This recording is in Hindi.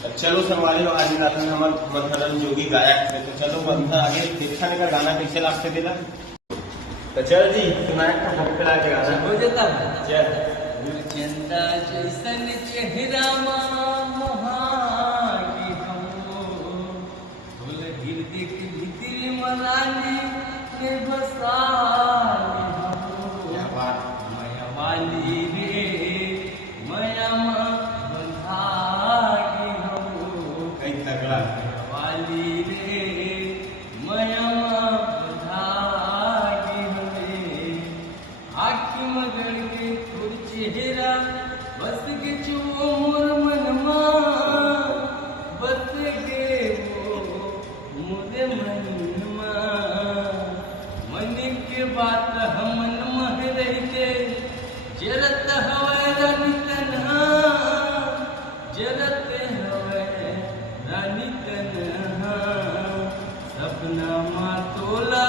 चलो संगवारी लोग आज रात में हमार मथुरन जोगी गायक थे, तो चलो बंदा आगे देखा का गाना कैसे लागते दिला। तो चल जी सुनाए का हम पे लाके गाना हो जाता चल। चंदा जैसन चेहरा महागी हमो बोल हृदय के भीतर मनाली के बसाली हमो क्या बात माया वाली रे माया बंधागी हमो कई तगड़ा वाली रे माया बंधागी हमें आखी मगड़ के तोर चेहरा बस के जो मोर मनमा बस के वो मोरे मनमा मन के बात हमन मह रहते जरत हवे रानी तन्हा जरत हवे रानी तन्हा सपना मा तोला